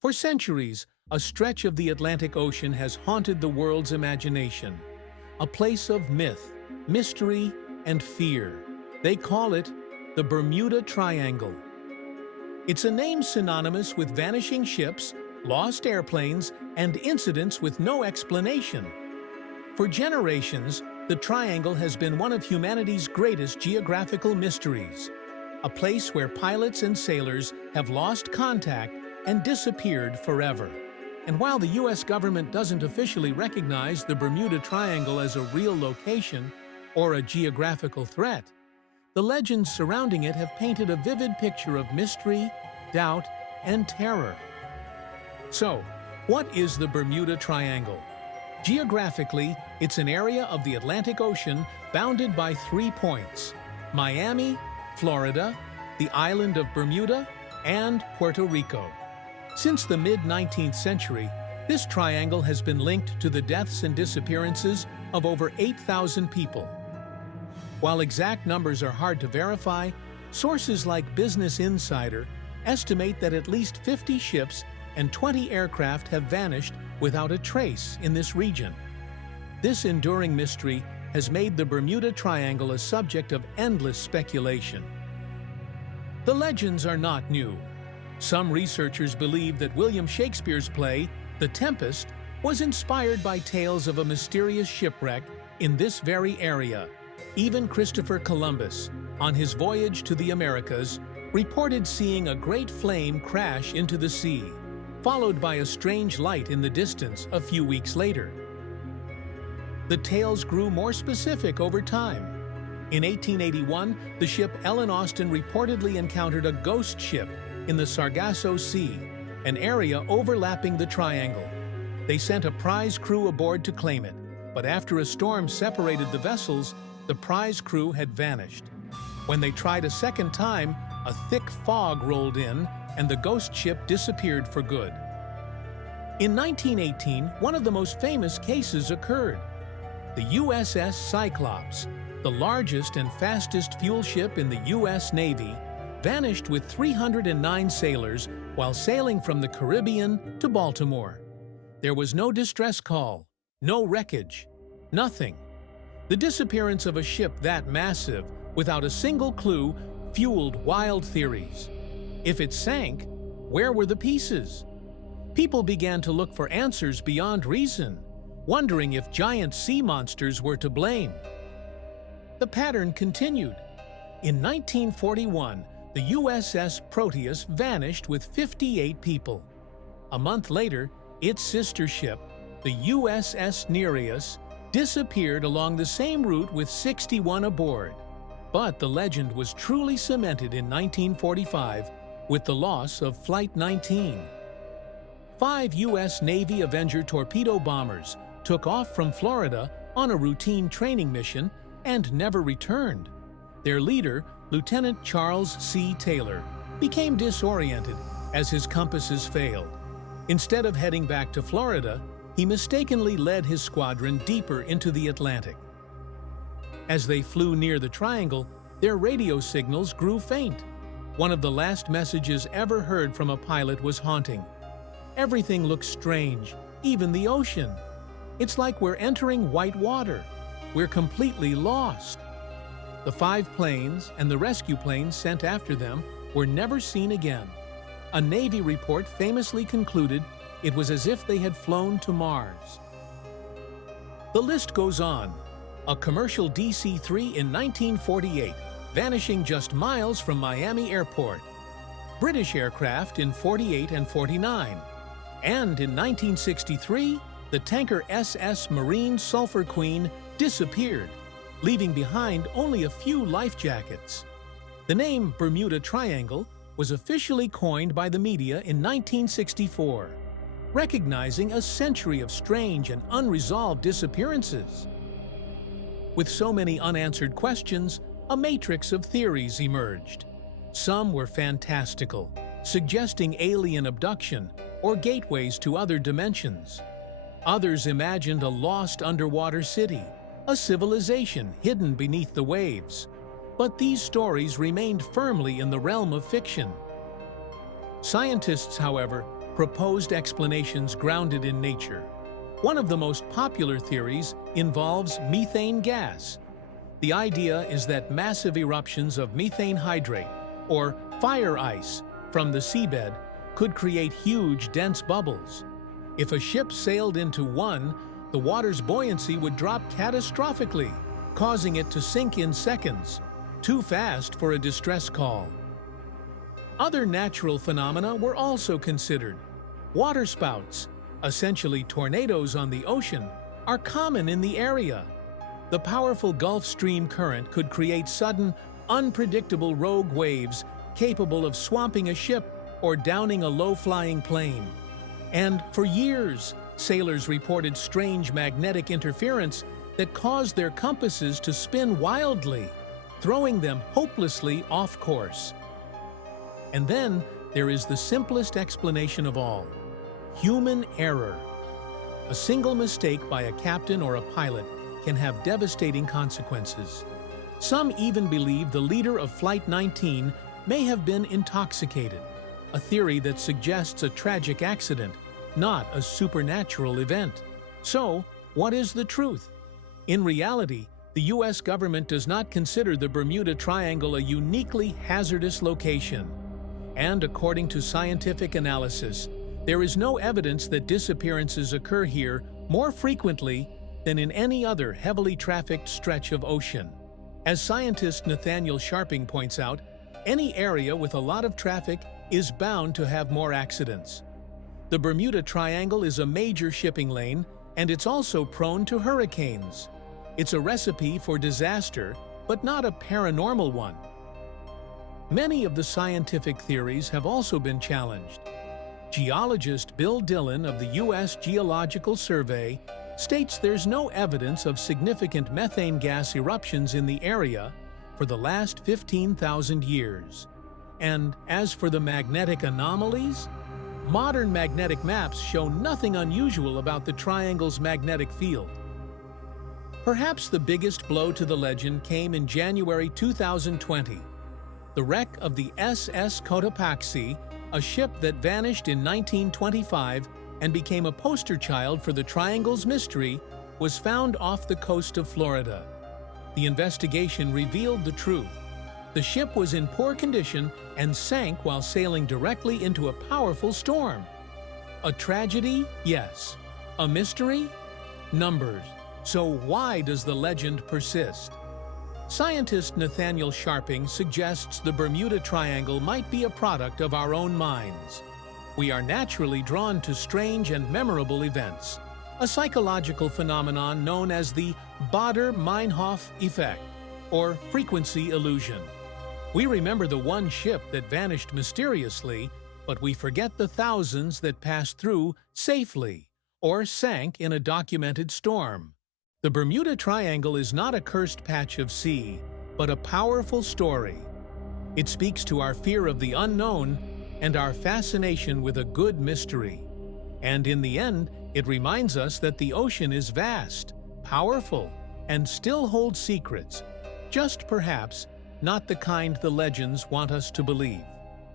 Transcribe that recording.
For centuries, a stretch of the Atlantic Ocean has haunted the world's imagination. A place of myth, mystery, and fear. They call it the Bermuda Triangle. It's a name synonymous with vanishing ships, lost airplanes, and incidents with no explanation. For generations, the Triangle has been one of humanity's greatest geographical mysteries. A place where pilots and sailors have lost contact and disappeared forever. And while the U.S. government doesn't officially recognize the Bermuda Triangle as a real location or a geographical threat, the legends surrounding it have painted a vivid picture of mystery, doubt, and terror. So, what is the Bermuda Triangle? Geographically, it's an area of the Atlantic Ocean bounded by 3 points: Miami, Florida, the island of Bermuda, and Puerto Rico. Since the mid-19th century, this triangle has been linked to the deaths and disappearances of over 8,000 people. While exact numbers are hard to verify, sources like Business Insider estimate that at least 50 ships and 20 aircraft have vanished without a trace in this region. This enduring mystery has made the Bermuda Triangle a subject of endless speculation. The legends are not new. Some researchers believe that William Shakespeare's play, The Tempest, was inspired by tales of a mysterious shipwreck in this very area. Even Christopher Columbus, on his voyage to the Americas, reported seeing a great flame crash into the sea, followed by a strange light in the distance a few weeks later. The tales grew more specific over time. In 1881, the ship Ellen Austin reportedly encountered a ghost ship in the Sargasso Sea, an area overlapping the triangle. They sent a prize crew aboard to claim it, but after a storm separated the vessels, the prize crew had vanished. When they tried a second time, a thick fog rolled in and the ghost ship disappeared for good. In 1918, one of the most famous cases occurred. The USS Cyclops, the largest and fastest fuel ship in the U.S. Navy, vanished with 309 sailors while sailing from the Caribbean to Baltimore. There was no distress call, no wreckage, nothing. The disappearance of a ship that massive, without a single clue, fueled wild theories. If it sank, where were the pieces? People began to look for answers beyond reason, wondering if giant sea monsters were to blame. The pattern continued. In 1941, the USS Proteus vanished with 58 people. A month later, its sister ship, the USS Nereus, disappeared along the same route with 61 aboard. But the legend was truly cemented in 1945 with the loss of Flight 19. 5 U.S. Navy Avenger torpedo bombers took off from Florida on a routine training mission and never returned. Their leader, Lieutenant Charles C. Taylor, became disoriented as his compasses failed. Instead of heading back to Florida, he mistakenly led his squadron deeper into the Atlantic. As they flew near the triangle, their radio signals grew faint. One of the last messages ever heard from a pilot was haunting. Everything looks strange, even the ocean. It's like we're entering white water. We're completely lost. The 5 planes and the rescue planes sent after them were never seen again. A Navy report famously concluded it was as if they had flown to Mars. The list goes on. A commercial DC-3 in 1948, vanishing just miles from Miami Airport. British aircraft in 48 and 49. And in 1963, the tanker SS Marine Sulphur Queen disappeared, leaving behind only a few life jackets. The name Bermuda Triangle was officially coined by the media in 1964, recognizing a century of strange and unresolved disappearances. With so many unanswered questions, a matrix of theories emerged. Some were fantastical, suggesting alien abduction or gateways to other dimensions. Others imagined a lost underwater city, a civilization hidden beneath the waves. But these stories remained firmly in the realm of fiction. Scientists, however, proposed explanations grounded in nature. One of the most popular theories involves methane gas. The idea is that massive eruptions of methane hydrate, or fire ice, from the seabed could create huge, dense bubbles. If a ship sailed into one, the water's buoyancy would drop catastrophically, causing it to sink in seconds, too fast for a distress call. Other natural phenomena were also considered. Waterspouts, essentially tornadoes on the ocean, are common in the area. The powerful Gulf Stream current could create sudden, unpredictable rogue waves capable of swamping a ship or downing a low-flying plane. And for years, sailors reported strange magnetic interference that caused their compasses to spin wildly, throwing them hopelessly off course. And then there is the simplest explanation of all: human error. A single mistake by a captain or a pilot can have devastating consequences. Some even believe the leader of Flight 19 may have been intoxicated, a theory that suggests a tragic accident, not a supernatural event. So, what is the truth? In reality, the U.S. government does not consider the Bermuda Triangle a uniquely hazardous location. And according to scientific analysis, there is no evidence that disappearances occur here more frequently than in any other heavily trafficked stretch of ocean. As scientist Nathaniel Sharping points out, any area with a lot of traffic is bound to have more accidents. The Bermuda Triangle is a major shipping lane, and it's also prone to hurricanes. It's a recipe for disaster, but not a paranormal one. Many of the scientific theories have also been challenged. Geologist Bill Dillon of the U.S. Geological Survey states there's no evidence of significant methane gas eruptions in the area for the last 15,000 years. And as for the magnetic anomalies, modern magnetic maps show nothing unusual about the triangle's magnetic field. Perhaps the biggest blow to the legend came in January 2020. The wreck of the SS Cotopaxi, a ship that vanished in 1925 and became a poster child for the triangle's mystery, was found off the coast of Florida. The investigation revealed the truth. The ship was in poor condition and sank while sailing directly into a powerful storm. A tragedy? Yes. A mystery? Numbers. So why does the legend persist? Scientist Nathaniel Sharping suggests the Bermuda Triangle might be a product of our own minds. We are naturally drawn to strange and memorable events, a psychological phenomenon known as the Baader-Meinhof effect, or frequency illusion. We remember the one ship that vanished mysteriously, but we forget the thousands that passed through safely or sank in a documented storm. The Bermuda Triangle is not a cursed patch of sea, but a powerful story. It speaks to our fear of the unknown and our fascination with a good mystery. And in the end, it reminds us that the ocean is vast, powerful, and still holds secrets, just perhaps not the kind the legends want us to believe.